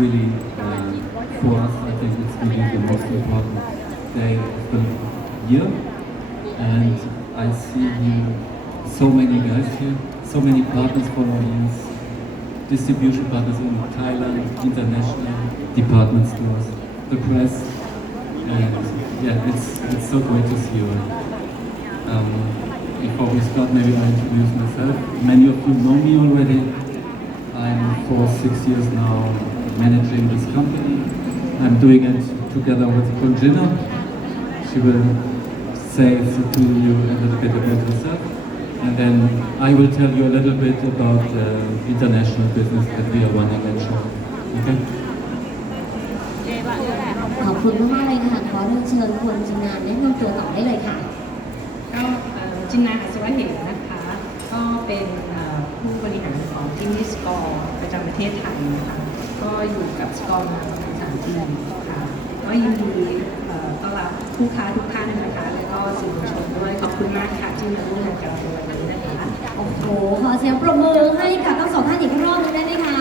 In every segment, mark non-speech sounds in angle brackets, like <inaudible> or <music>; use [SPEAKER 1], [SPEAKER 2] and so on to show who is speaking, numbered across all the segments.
[SPEAKER 1] really, uh, for us, I think it's really the most important day of the year. And I see here so many guys here, so many partners following us, distribution partners in Thailand, international department stores, the press, and yeah, it's it's so great to see you. Um, before we start, maybe I introduce myself. Many of you know me already. I'm for six years now managing this company. I'm doing it together with Kunjina. She will say to you a little bit about herself. And then I will tell you a little bit about the international business that we are running at Shaw. Okay?
[SPEAKER 2] ขอบคุณมากๆเลยค่ะ ขอเรียนเชิญคุณจินนานแนะนำตัวต่อได้เลยค่ะ
[SPEAKER 3] ก็เอ่อจินนา ทศไทยนะคะก็อยู่กับสกอร์มาประมาณสามปีค่ะก็ยินดีต้อนรับผู้ค้าทุกท่านนะคะแล้วก็สื่อมวลชนด้วยขอบคุณมากค่ะที่มาร่วมงานกับเราในวันนี้นะคะ
[SPEAKER 2] โอ้โหขอเสียงปรบมือให้กับทั้งสองท่านอีกรอบหนึงได้ไหมคะ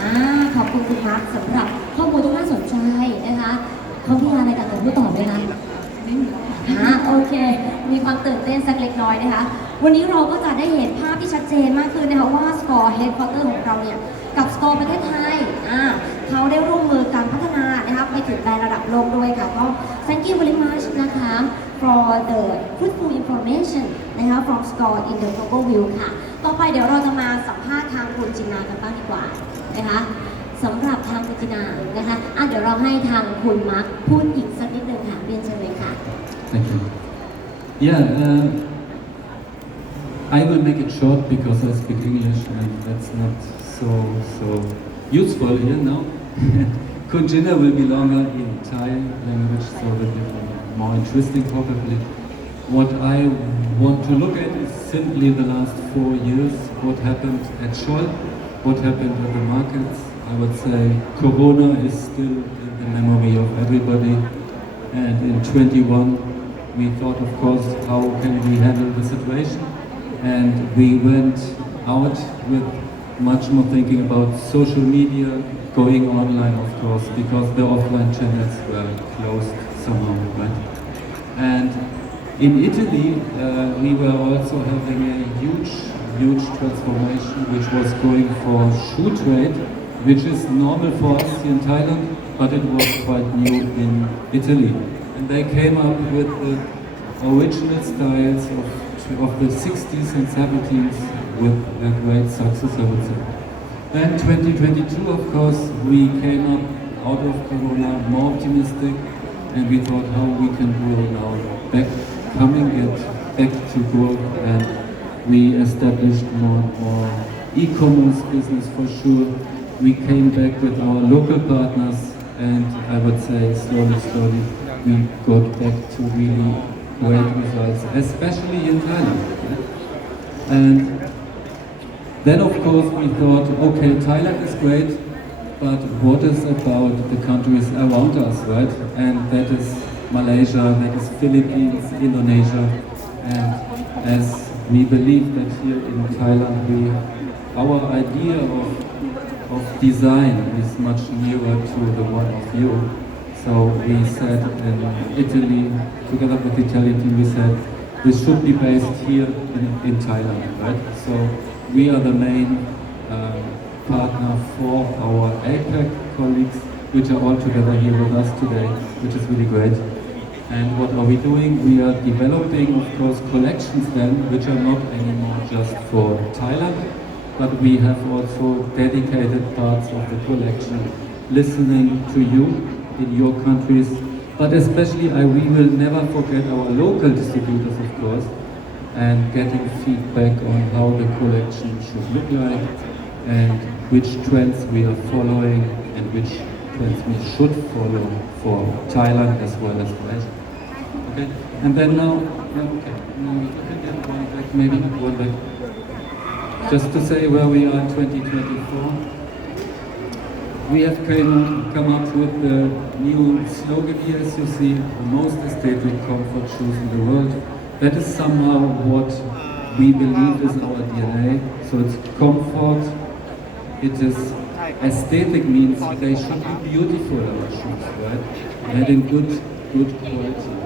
[SPEAKER 2] อ่าขอบคุณคุณมาร์คสำหรับข้อมูลที่น่าสนใจนะคะเขามีอะไรกับผมพูดต่อไหมคะ
[SPEAKER 3] ไม่มี
[SPEAKER 2] อ่าโอเค มีความตื่นเต้นสักเล็กน้อยนะคะ วันนี้เราก็จะได้เห็นภาพที่ชัดเจนมากขึ้นนะคะว่าสกอร์เฮดค q u เตอร์ของเราเนี่ย กับสกอร์ประเทศไทยอ่าเขาได้ร่วมมือการพัฒนานะคะไปถึงในระดับโลกด้วยค่ะก็ thank you very much นะคะ for the fruitful information นะคะ from score in the global view ค่ะ ต่อไปเดี๋ยวเราจะมาสัมภาษณ์ทางคุณจินนากันบ้างดีกว่านะคะสำหรับทางคุณจินนานะคะอะเดี๋ยวเราให้ทางคุณมาร์คพูดอีกสักนิดนึงค่ะเรียนเชิญเลยค่ะ
[SPEAKER 1] Thank you. Yeah, uh, I will make it short because I speak English and that's not so so useful here now. <laughs> Kunjina will be longer in Thai language, so that will be more interesting probably. What I want to look at is simply the last four years, what happened at Scholl, what happened at the markets. I would say Corona is still in the memory of everybody. And in 21, we thought, of course, how can we handle the situation? And we went out with much more thinking about social media, going online, of course, because the offline channels were closed somehow, right? And in Italy, uh, we were also having a huge, huge transformation, which was going for shoe trade, which is normal for us in Thailand, but it was quite new in Italy. And they came up with the original styles of, of the 60s and 70s with a great success, I would say. Then 2022, of course, we came up out of Corona more optimistic, and we thought how we can grow now back, coming it back to growth, and we established more and more e-commerce business for sure. We came back with our local partners, and I would say slowly, slowly, we got back to really great results, especially in Thailand. And then, of course, we thought, okay, Thailand is great, but what is about the countries around us, right? And that is Malaysia, that is Philippines, Indonesia, and as we believe that here in Thailand, we, our idea of, of design is much nearer to the one of you. So we said in Italy, together with the Italian team, we said this should be based here in, in Thailand, right? So we are the main uh, partner for our APEC colleagues, which are all together here with us today, which is really great. And what are we doing? We are developing, of course, collections then, which are not anymore just for Thailand, but we have also dedicated parts of the collection listening to you in your countries. But especially, I, we will never forget our local distributors, of course, and getting feedback on how the collection should look like and which trends we are following and which trends we should follow for Thailand as well as for Malaysia. Okay, and then now, okay, one maybe one back. Just to say where we are in 2024. We have came, come up with the new slogan here, as you see, the most aesthetic comfort shoes in the world. That is somehow what we believe is our DNA. So it's comfort, it is aesthetic means they should be beautiful our shoes, right? And in good good quality.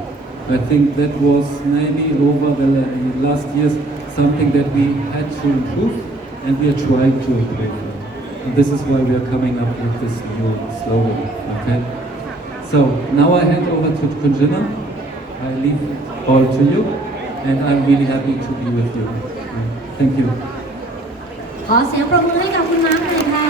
[SPEAKER 1] I think that was maybe over the la- last years something that we had to improve, and we are trying to improve. And this is why we are coming up with this new slogan. Okay. So now I hand over to Kunjana. I leave all to you, and I'm really happy to be with you. Thank you.
[SPEAKER 2] ขอเสียงปรบมือให้กับคุณมาร์คหน่อยค่ะ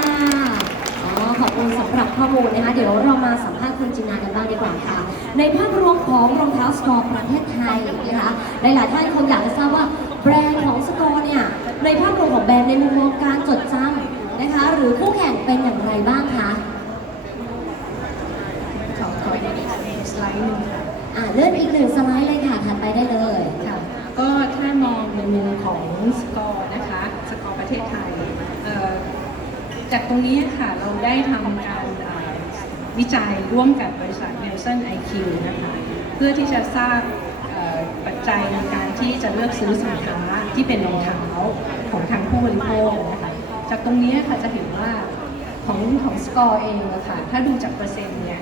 [SPEAKER 2] อ๋อขอบคุณสำหรับข้อมูลนะคะเดี๋ยวเรามาสัมภาษณ์คุณจินากันบ้างดีกว่าค่ะ ในภาพรวมของรองเท้าสกอร์ประเทศไทยนะคะหลายๆท่านคงอยากจะทราบว่าแบรนด์ของสกอร์เนี่ยในภาพรวมของแบรนด์ในมุมมองการจดจำนะคะ หรือคู่แข่งเป็นอย่างไรบ้างคะ
[SPEAKER 3] ขอขออีกสไลด์หนึ่งค่ะ
[SPEAKER 2] อ่าเลื่อนอีกหนึ่งสไลด์เลยค่ะถัดไปได้เลย
[SPEAKER 3] ค่ะ ก็ถ้ามองในมุมของสกอร์นะคะสกอร์ประเทศไทยจากตรงนี้ค่ะเราได้ทำการวิจัยร่วมกับบริษัท Nielsen IQ นะคะเพื่อที่จะทราบปัจจัยในการที่จะเลือกซื้อสินค้าที่เป็นรองเท้าของทางผู้บริโภคนะคะจากตรงนี้ค่ะจะเห็น ของของสกอร์เองอะค่ะถ้าดูจากเปอร์เซ็นต์เนี่ย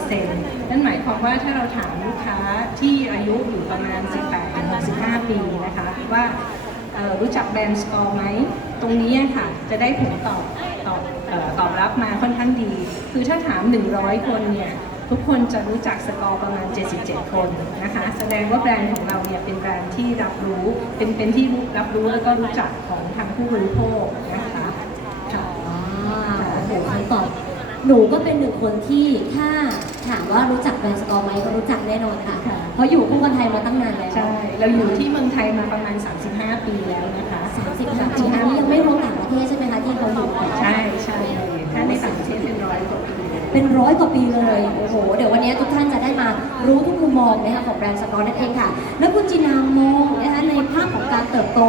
[SPEAKER 3] 77%นั่นหมายความว่าถ้าเราถามลูกค้าที่อายุอยู่ประมาณ 18-65 ปีนะคะว่ารู้จักแบรนด์สกอร์ไหม ตรงนี้ค่ะจะได้ผลตอบตอบตอบรับมาค่อนข้างดี คือถ้าถาม 100 คนเนี่ยทุกคนจะรู้จักสกอร์ประมาณ 77 คนนะคะ แสดงว่าแบรนด์ของเราเนี่ยเป็นแบรนด์ที่รับรู้ เป็นเป็นที่รับรู้แล้วก็รู้จักของทางผู้บริโภคนะคะค่ะ
[SPEAKER 2] อ่าโอ้โหคำตอบ หนูก็เป็นหนึ่งคนที่ถ้าถามว่ารู้จักแบรนด์สกอร์ไหมก็รู้จักแน่นอนค่ะ
[SPEAKER 3] ค่ะ
[SPEAKER 2] เพราะอยู่คู่คนไทยมาตั้งนานแล้ว
[SPEAKER 3] ใช่ เราอยู่ที่เมืองไทยมาประมาณ 35 ปีแล้วนะคะ
[SPEAKER 2] สามสิบห้าปีอันนี้ยังไม่รวมต่างประเทศใช่ไหมคะที่เขาอยู่
[SPEAKER 3] ใช่ใช่ถ้าในต่างประเทศเป็นร้อยกว่าปี
[SPEAKER 2] เป็นร้อยกว่าปีเลย โอ้โห เดี๋ยววันนี้ทุกท่านจะได้มารู้ทุกมุมมองนะคะของแบรนด์สกอร์นั่นเองค่ะ แล้วคุณจีนามองนะคะในภาพของการเติบโต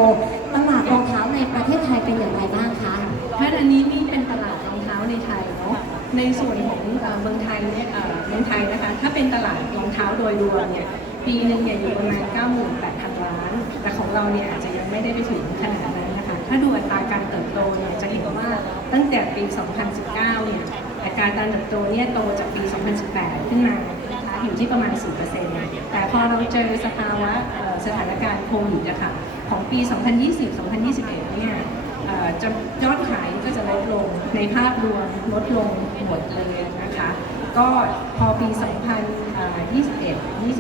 [SPEAKER 2] ตลาดรองเท้าในประเทศไทยเป็นอย่างไรบ้างคะ
[SPEAKER 3] ถ้าอันนี้นี่ ในส่วนของเมืองไทยเนี่ยเมืองไทยนะคะ ถ้าเป็นตลาดรองเท้าโดยรวมเนี่ย ปีหนึ่งเนี่ยอยู่ประมาณ 98,000 ล้าน แต่ของเราเนี่ยอาจจะยังไม่ได้ไปถึงขนาดนั้นนะคะ ถ้าดูอัตราการเติบโตเนี่ยจะเห็นว่าตั้งแต่ปี 2019 เนี่ยอัตราการเติบโตเนี่ยโตจากปี 2018 ขึ้นมาอยู่ที่ประมาณ4%แต่พอเราเจอสภาวะสถานการณ์โควิดอะค่ะของปี 2020-2021 เนี่ย จะยอดขายก็จะลดลงในภาพรวมลดลงหมดเลยนะคะ ก็พอปี 2021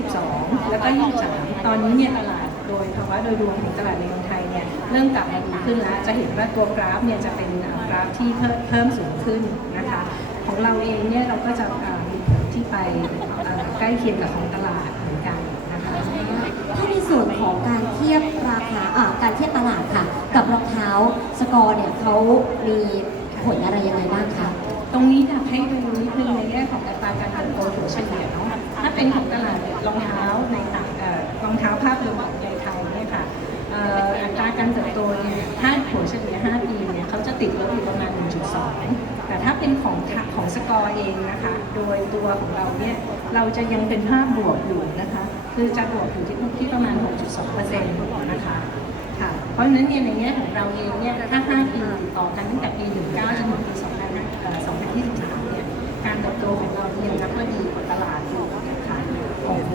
[SPEAKER 3] 22 แล้วก็ 23 ตอนนี้เนี่ยตลาดโดยภาวะโดยรวมของตลาดในเมืองไทยเนี่ยเริ่มกลับมาดีขึ้นแล้ว จะเห็นว่าตัวกราฟเนี่ยจะเป็นกราฟที่เพิ่มสูงขึ้นนะคะ ของเราเองเนี่ยเราก็จะมีผลที่ไปใกล้เคียงกับของตลาดเหมือนกันนะคะ
[SPEAKER 2] ถ้าใน ส่วนของการเทียบราคาอ่าการเทียบตลาดค่ะ กับรองเท้าสกอร์เนี่ยเขามีผลอะไรยังไงบ้างคะ
[SPEAKER 3] ตรงนี้อยากให้ดูนิดนึงในแง่ของอัตราการเติบโตถัวเฉลี่ยเนาะถ้าเป็นของตลาดรองเท้าในต่างรองเท้าภาพรวมในไทยเนี่ยค่ะอัตราการเติบโตเนี่ยถ้าถัวเฉลี่ย 5 ปีเนี่ยเขาจะติดลบอยู่ประมาณ 1.2 แต่ถ้าเป็นของของสกอร์เองนะคะ โดยตัวของเราเนี่ยเราจะยังเป็นภาพบวกอยู่นะคะ คือจะบวกอยู่ที่ที่ประมาณ 6.2%นะคะค่ะ เพราะฉะนั้นเนี่ยในแง่ของเราเองเนี่ยถ้า 5 ปีติดต่อกันตั้งแต่ปี 19จนถึงปี2000เอ่อ2023เนี่ยการเติบโตของเราเนี่ยนับว่าดีกว่าตลาดอยู่นะคะ
[SPEAKER 2] โอ้โห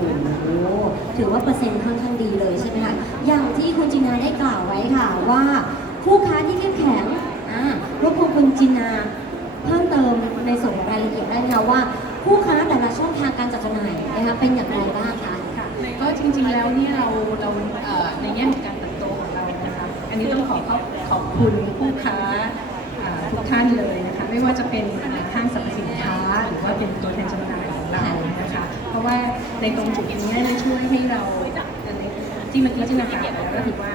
[SPEAKER 2] ถือว่าเปอร์เซ็นต์ค่อนข้างดีเลยใช่ไหมคะอย่างที่คุณจินาได้กล่าวไว้ค่ะว่าคู่ค้าที่เข้มแข็งอ่ารบกวนคุณจินาเพิ่มเติมในส่วนของรายละเอียดได้ไหมคะว่าคู่ค้าแต่ละช่องทางการจัดจำหน่ายนะคะเป็นอย่างไรบ้างคะ
[SPEAKER 3] ค่ะก็ จริงๆ แล้วเนี่ยเราเราเอ่อในแง่ของการเติบโตของเรานะคะ อันนี้ต้องขอขอบขอบคุณผู้ค้าอ่าทุกท่านเลยนะคะ ไม่ว่าจะเป็นห้างสรรพสินค้า หรือว่าเป็นตัวแทนจำหน่ายของเรานะคะ เพราะว่าในตรงจุดนี้ได้ช่วยให้เราในที่เมื่อกี้ที่นากล่าวไปแล้วก็คือว่า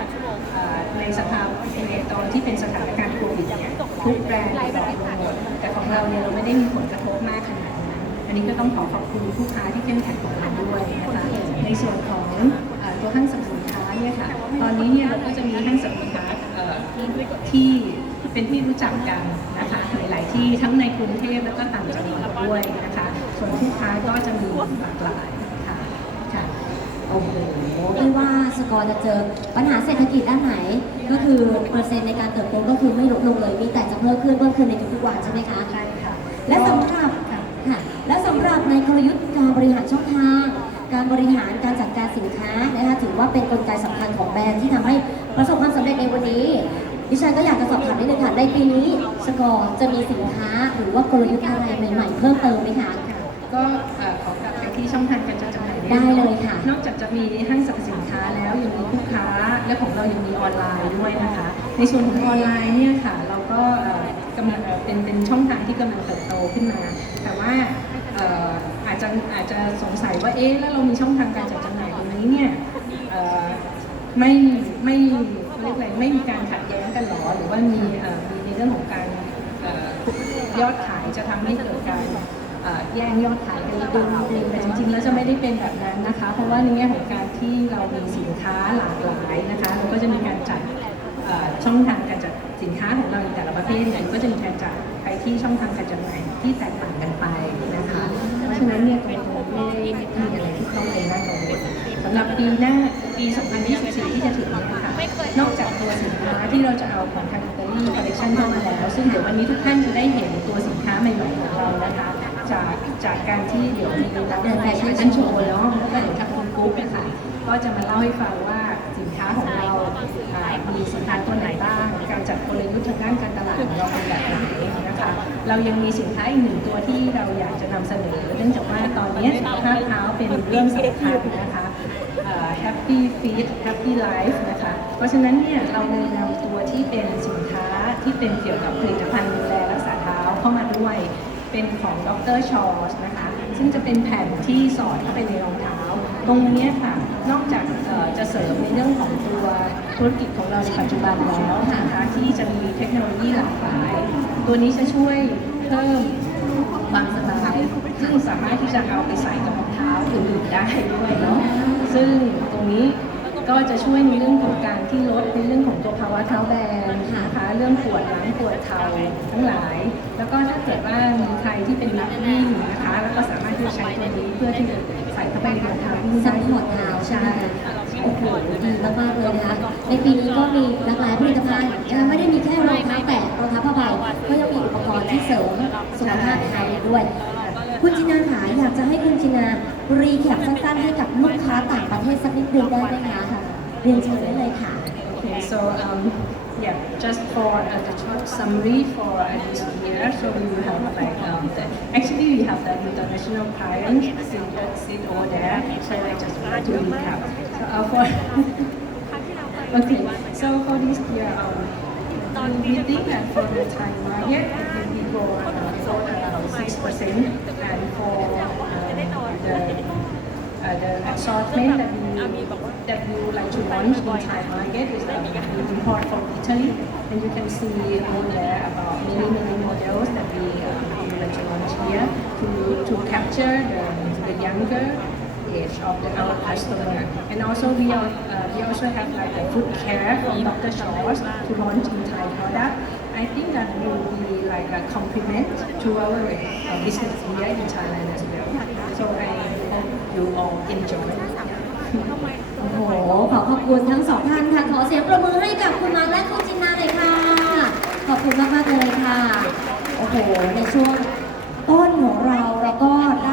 [SPEAKER 3] เอ่อในสภาพในตอนที่เป็นสถานการณ์โควิดเนี่ยทุกแบรนด์ดรอปลงหมดแต่ของเราเนี่ยเราไม่ได้มีผลกระทบมากขนาดนั้นอันนี้ก็ต้องขอขอบคุณผู้ค้าที่เข้มแข็งของเราด้วยนะคะ ในส่วนของเอ่อตัวห้างสรรพสินค้าเนี่ยค่ะตอนนี้เนี่ยเราก็จะมีห้างสรรพสินค้าเอ่อที่เป็นที่รู้จักกันนะคะหลายๆที่ทั้งในกรุงเทพแล้วก็ต่างจังหวัดด้วยนะคะส่วนผู้ค้าก็จะมีหลากหลายค่ะค่ะ
[SPEAKER 2] โอ้โหไม่ว่าสกอร์จะเจอปัญหาเศรษฐกิจด้านไหน ก็คือเปอร์เซ็นต์ในการเติบโตก็คือไม่ลดลงเลยมีแต่จะเพิ่มขึ้นเพิ่มขึ้นในทุกๆวันใช่ไหมคะ
[SPEAKER 3] ใช่ค่ะ
[SPEAKER 2] และสำหรับค่ะและสำหรับในกลยุทธ์การบริหารช่องทาง การบริหารการจัดการสินค้านะคะถือว่าเป็นกลไกสำคัญของแบรนด์ที่ทำให้ประสบความสำเร็จในวันนี้ดิฉันก็อยากจะสอบถามนิดนึงค่ะในปีนี้สกอร์จะมีสินค้าหรือว่ากลยุทธ์อะไรใหม่ ๆ เพิ่มเติมไหมคะ
[SPEAKER 3] ก็เอ่อขอกลับไปที่ช่องทางการจัดจำหน่าย
[SPEAKER 2] ได้เลยค่ะ
[SPEAKER 3] นอกจากจะมีห้างสรรพสินค้าแล้วยังมีผู้ค้าและของเรายังมีออนไลน์ด้วยนะคะ ในส่วนของออนไลน์เนี่ยค่ะ เราก็เออกำลังเป็นเป็นช่องทางที่กำลังเติบโตขึ้นมา แต่ว่า จจะอาจจะสงสัยว่าเอ๊ะแล้วเรามีช่องทางการจัดจำหน่ายตรงนี้เนี่ยไม่ไม่เรียกอะไรไม่มีการขัดแย้งกันหรอหรือว่ามีมีในเรื่องของการยอดขายจะทำให้เกิดการแย่งยอดขายกันหรือเปล่าแต่จริงๆ แล้วจะไม่ได้เป็นแบบนั้นนะคะ เพราะว่าในแง่ของการที่เรามีสินค้าหลากหลายนะคะเราก็จะมีการจัดช่องทางการจัดสินค้าของเราในแต่ละประเภทเนี่ยก็จะมีการจัดไปที่ช่องทางการจำหน่ายที่แตกต่างกันไปนะคะะนั้นเนี่ยตรงนี้ไม่ได้มีอะไรที่ต้องเป็นน่ากังวลสำหรับปีหน้าปี 2024 ที่จะถึงนี่ค่ะนอกจากตัวสินค้าที่เราจะเอาของทางอิตาลีคอลเลคชันเข้ามาแล้ว ซึ่งเดี๋ยววันนี้ทุกท่านจะได้เห็นตัวสินค้าใหม่ๆของเรานะคะจากจากการที่เดี๋ยวมีรับเดินชั่นโชว์แล้วแล้วก็เดี๋ยวทางคุณกุ๊กเนยคะก็จะมาเล่าให้ฟังว่าสินค้าของเรา มีสินค้าตัวไหนบ้าง การจัดกลยุทธ์ทางด้านการตลาดของเราเป็นแบบไหน คะเรายังมีสินค้าอีกหนึ่งตัวที่เราอยากจะนำเสนอ เนื่องจากว่าตอนนี้สุขภาพเท้าเป็นเรื่องสำคัญนะคะ Happy Feet Happy Life นะคะ เพราะฉะนั้นเนี่ยเราเลยนำตัวที่เป็นสินค้าที่เป็นเกี่ยวกับผลิตภัณฑ์ดูแลรักษาเท้าเข้ามาด้วย เป็นของดรชอร์สนะคะ ซึ่งจะเป็นแผ่นที่สอดเข้าไปในรองเท้า ตรงนี้ค่ะ นอกจากจะเสริมในเรื่องของตัวธุรกิจของเราในปัจจุบันแล้วนะคะที่จะมีเทคโนโลยีหลากหลาย ตัวนี้จะช่วยเพิ่มความสบายซึ่งสามารถที่จะเอาไปใส่กับรองเท้าอื่นๆได้ด้วยเนาะซึ่งตรงนี้ก็จะช่วยในเรื่องของการที่ลดในเรื่องของตัวภาวะเท้าแบนนะคะเรื่องปวดหลังปวดเข่าทั้งหลาย แล้วก็ถ้าเกิดว่ามีใครที่เป็นนักวิ่งนะคะ แล้วก็สามารถที่จะใช้ตัวนี้เพื่อที่จะใส่เข้าไปในรองเท้าวิ่ง
[SPEAKER 2] ซั
[SPEAKER 3] ได้
[SPEAKER 2] พพอร์ตเท้าใช่โอ้โหดีมากๆเลยนะคะในปีนี้ก็มีหลากหลายผลิตภัณฑ์ไม่ได้มีแค่รอง องเท้าผ้าใบก็ยังมีอุปกรณ์ที่เสริมสุขภาพไทยด้วย คุณจินาขาอยากจะให้คุณจินารีแคปสั้นๆให้กับลูกค้าต่างประเทศสักนิดนึงได้ไหมคะเรียนเชิญได้เลยค่ะ
[SPEAKER 3] Okay, so um, yeah, just for uh, the short summary for uh, this year, so we will have like um, the, actually we have the international clients sit, sit over there, so I just want to recap. So uh, for okay, so for this year, um, think that for the Thai market, it will uh, for around six percent, and for uh, the uh, the assortment that we that we would like to launch in Thai market is uh, we import from Italy, and you can see over there about many many models that we uh, would like to launch here to to capture the, the younger age of the, our customer, and also we are uh, we also have like the food care from Dr. Shaw's to launch in Thai product. I think that will be like a complement to our uh, business here in Thailand as well. So I hope you all enjoy.
[SPEAKER 2] โอ้โห ขอขอบคุณทั้งสองท่านค่ะ ขอเสียงประมือให้กับคุณมาร์คและคุณจินนาเลยค่ะ ขอบคุณมากมากเลยค่ะ โอ้โห ในช่วงต้นของเราเราก็ได้